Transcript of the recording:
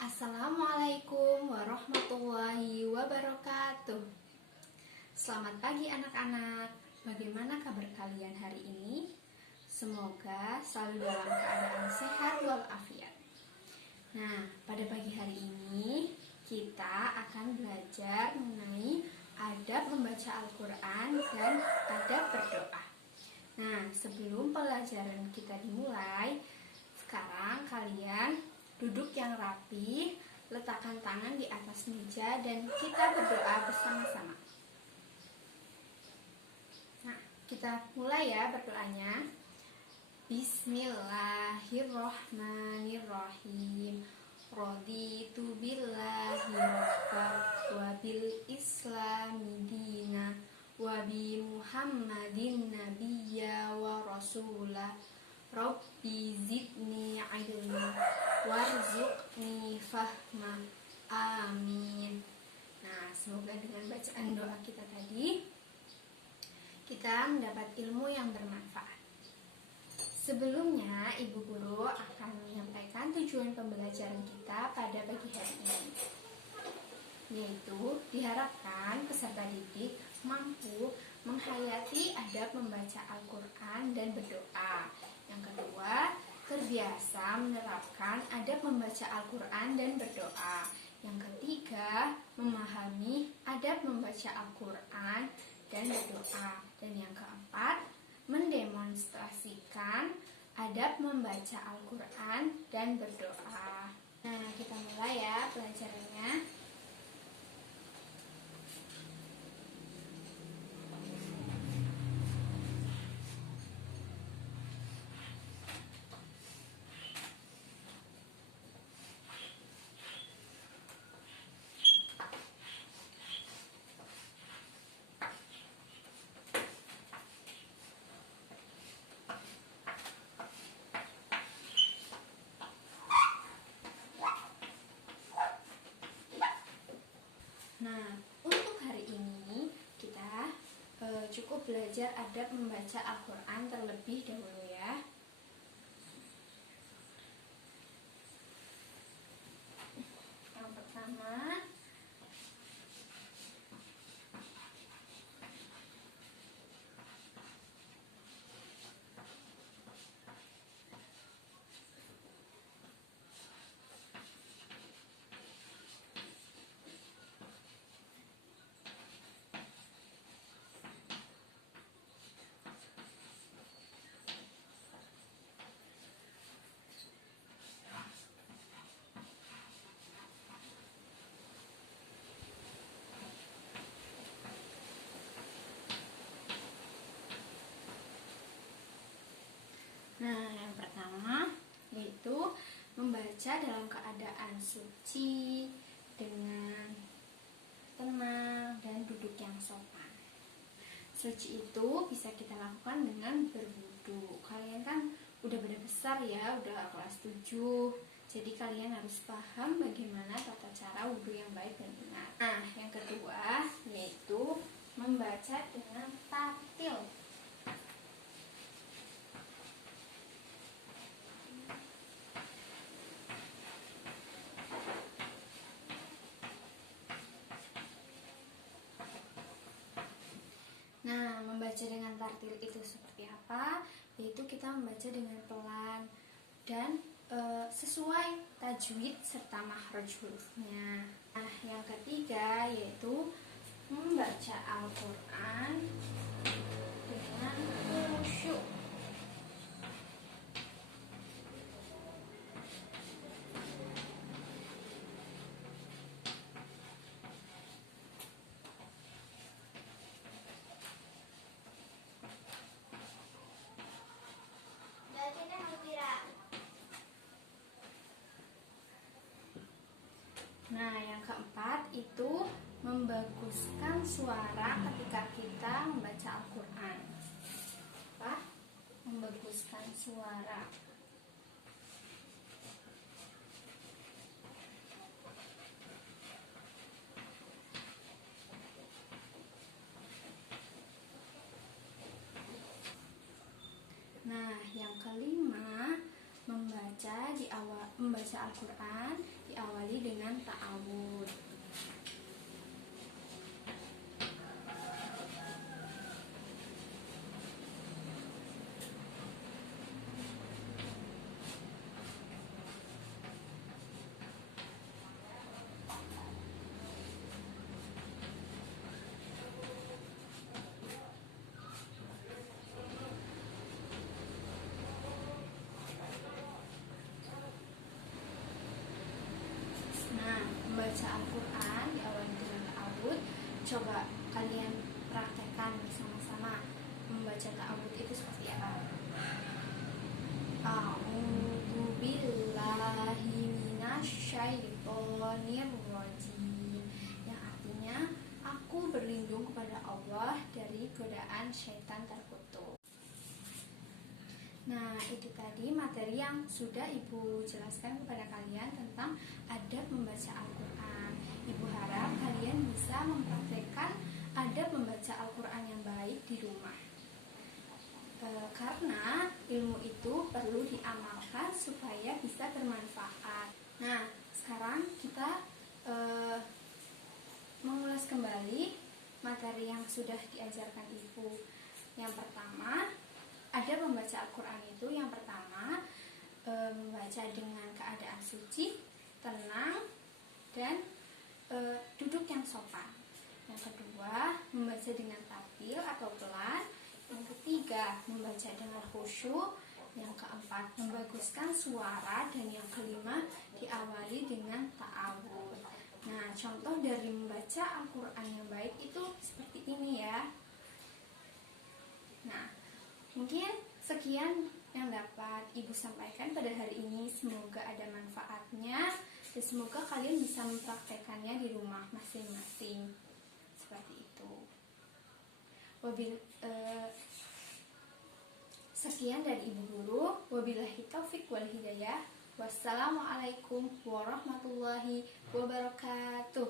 Assalamualaikum warahmatullahi wabarakatuh. Selamat pagi anak-anak. Bagaimana kabar kalian hari ini? Semoga selalu dalam keadaan sehat walafiat. Nah, pada pagi hari ini kita akan belajar mengenai adab membaca Al-Quran dan adab berdoa. Nah, sebelum pelajaran kita dimulai, sekarang kalian duduk yang rapi, letakkan tangan di atas meja dan kita berdoa bersama-sama. Nah, kita mulai ya berdoanya. Bismillahirrohmanirrohim. Raditu billahi rabban wa bil islami dina wa bi Muhammadin nabiyya wa rasulah. Rabbi zidni ilma warzuqni fahma. Amin. Nah, semoga dengan bacaan doa kita tadi kita mendapat ilmu yang bermanfaat. Sebelumnya, Ibu Guru akan menyampaikan tujuan pembelajaran kita pada pagi hari ini, yaitu diharapkan peserta didik mampu menghayati adab membaca Al-Quran dan berdoa. Yang kedua, terbiasa menerapkan adab membaca Al-Quran dan berdoa. Yang ketiga, memahami adab membaca Al-Quran dan berdoa. Dan yang keempat, mendemonstrasikan adab membaca Al-Quran dan berdoa. Nah, kita mulai ya pelajarannya. Nah, untuk hari ini kita cukup belajar adab membaca Al-Quran terlebih dahulu ya. Yang pertama, yang pertama yaitu membaca dalam keadaan suci, dengan tenang dan duduk yang sopan. Suci itu bisa kita lakukan dengan berwudu. Kalian kan udah besar ya, udah kelas 7. Jadi kalian harus paham bagaimana tata cara wudu yang baik dan benar. Nah, yang kedua yaitu membaca dengan tartil. Nah, membaca dengan tartil itu seperti apa? Yaitu kita membaca dengan pelan dan sesuai tajwid serta makhraj hurufnya. Nah, yang ketiga yaitu membaca Al-Quran dengan khusyuk. Nah, yang keempat itu membaguskan suara ketika kita membaca Al-Quran. Apa? Membaguskan suara. Nah, yang kelima, membaca Al-Quran di diawali dengan ta'awud. Nah, membaca Al-Quran diawali dengan ta'awud. Coba kalian praktekkan bersama-sama. Membaca ta'awud itu seperti apa? A'udzu billahi minasyaitonir rajim. Yang artinya, aku berlindung kepada Allah dari godaan syaitan terkutuk. Nah, itu tadi materi yang sudah Ibu jelaskan kepada kalian tentang adab membaca Al-Quran. Ibu harap kalian bisa mempraktekkan adab membaca Al-Quran yang baik di rumah. Karena ilmu itu perlu diamalkan supaya bisa bermanfaat. Nah, sekarang kita mengulas kembali materi yang sudah diajarkan Ibu. Yang pertama, ada membaca Al-Quran itu yang pertama membaca dengan keadaan suci, tenang, dan duduk yang sopan. Yang kedua, membaca dengan tartil atau pelan. Yang ketiga, membaca dengan khusyuk. Yang keempat, membaguskan suara. Dan yang kelima, diawali dengan ta'awud. Nah, contoh dari membaca Al-Quran yang baik itu seperti ini ya. Nah, mungkin sekian yang dapat Ibu sampaikan pada hari ini. Semoga ada manfaatnya dan semoga kalian bisa mempraktekannya di rumah masing-masing. Seperti itu. Sekian dari Ibu Guru. Wabillahi taufik wal hidayah. Wassalamualaikum warahmatullahi wabarakatuh.